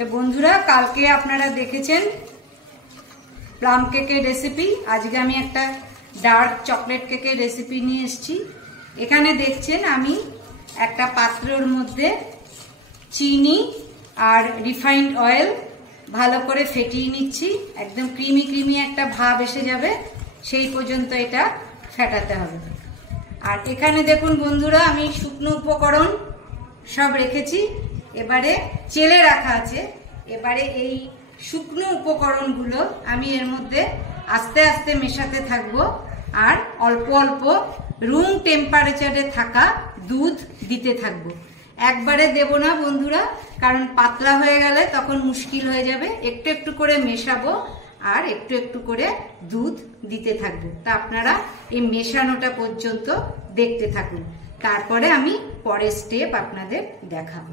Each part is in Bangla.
তো বন্ধুরা, কালকে আপনারা দেখেছেন প্লাম কেকের রেসিপি। আজকে আমি একটা ডার্ক চকলেট কেকের রেসিপি নিয়ে এসেছি। এখানে দেখছেন আমি একটা পাত্রের মধ্যে চিনি আর রিফাইন্ড অয়েল ভালো করে ফেটিয়ে নিচ্ছি। একদম ক্রিমি ক্রিমি একটা ভাব এসে যাবে, সেই পর্যন্ত এটা ফেটাতে হবে। আর এখানে দেখুন বন্ধুরা, আমি শুকনো উপকরণ সব রেখেছি, এবারে চেলে রাখা আছে। এবারে এই শুকনো উপকরণগুলো আমি এর মধ্যে আস্তে আস্তে মেশাতে থাকবো, আর অল্প অল্প রুম টেম্পারেচারে থাকা দুধ দিতে থাকবো। একবারে দেব না বন্ধুরা, কারণ পাতলা হয়ে গেলে তখন মুশকিল হয়ে যাবে। একটু একটু করে মেশাবো আর একটু একটু করে দুধ দিতে থাকবো। তা আপনারা এই মেশানোটা পর্যন্ত দেখতে থাকুন, তারপরে আমি পরের স্টেপ আপনাদের দেখাবো।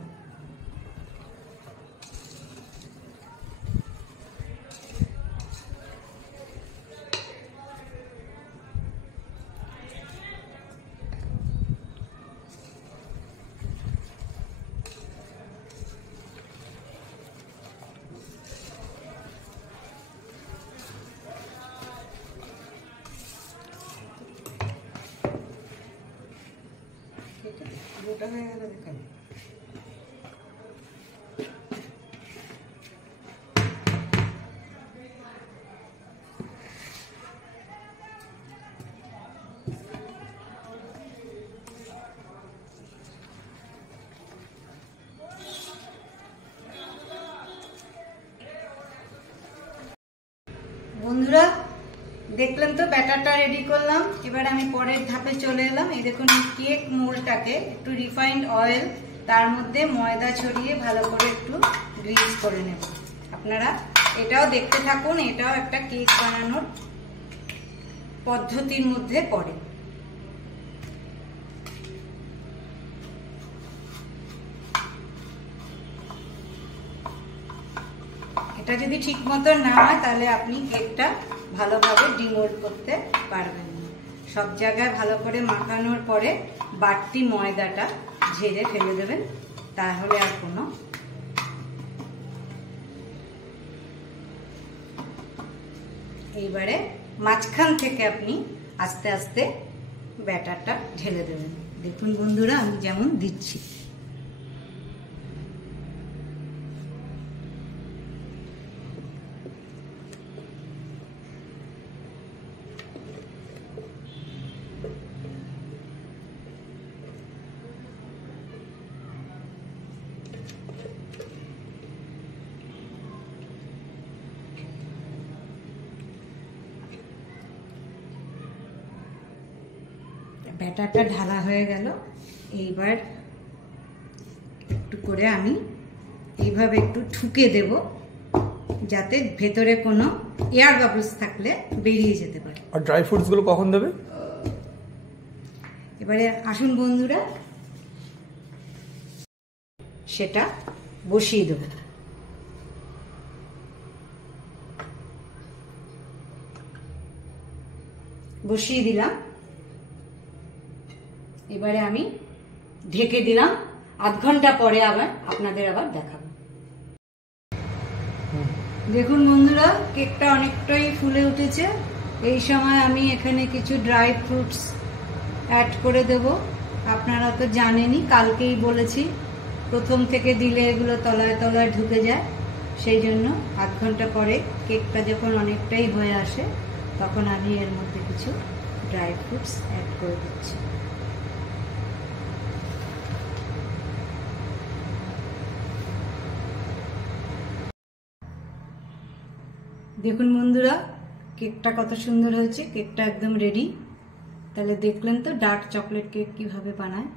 বন্ধুরা দেখলেন তো, ব্যাটারটা রেডি করলাম। এবার আমি পরের ধাপে চলে এলাম। এই দেখুন, কেক মোল্ডটাকে একটু রিফাইন্ড অয়েল, তার মধ্যে ময়দা ছড়িয়ে ভালো করে একটু গ্রিজ করে নেব। আপনারা এটাও দেখতে থাকুন, এটাও একটা কেক বানানোর পদ্ধতির মধ্যে পড়ে। এটা যদি ঠিক মতো না হয় তাহলে আপনি কেকটা ভালোভাবে ডিমোল্ড করতে পারবেন না। সব জায়গায় ভালো করে মাখানোর পরে বাড়তি ময়দাটা ঝেড়ে ফেলে দেবেন, তাহলে আর কোনো এইবারে মাঝখান থেকে আপনি আস্তে আস্তে ব্যাটারটা ঢেলে দেবেন। দেখুন বন্ধুরা, আমি যেমন দিচ্ছি। ব্যাটারটা ঢালা হয়ে গেল। এইবার একটু করে আমি এইভাবে একটু ঠুকে দেব, যাতে ভেতরে কোনো এয়ার বাবলস থাকলে বেরিয়ে যেতে পারে। আর ড্রাই ফ্রুটস গুলো কখন দেবে? এবারে আসুন বন্ধুরা, সেটা বসিয়ে দেব। বসিয়ে দিলাম। এবারে আমি ঢেকে দিলাম। আধ ঘন্টা পরে আবার আপনাদের দেখাবো। দেখুন বন্ধুরা, কেকটা অনেকটাই ফুলে উঠেছে। এই সময় আমি এখানে কিছু ড্রাই ফ্রুটস অ্যাড করে দেব। আপনারা তো জানেনই, কালকেই বলেছি, প্রথম থেকে দিলে এগুলো তলায় তলায় ঢুকে যায়। সেই জন্য আধ ঘন্টা পরে কেকটা যখন অনেকটাই হয়ে আসে, তখন আমি এর মধ্যে কিছু ড্রাই ফ্রুটস অ্যাড করে দিচ্ছি। দেখুন বন্ধুরা, কেকটা কত সুন্দর হয়েছে। কেকটা একদম রেডি। তাহলে দেখলেন তো ডার্ক চকলেট কেক কিভাবে বানায়।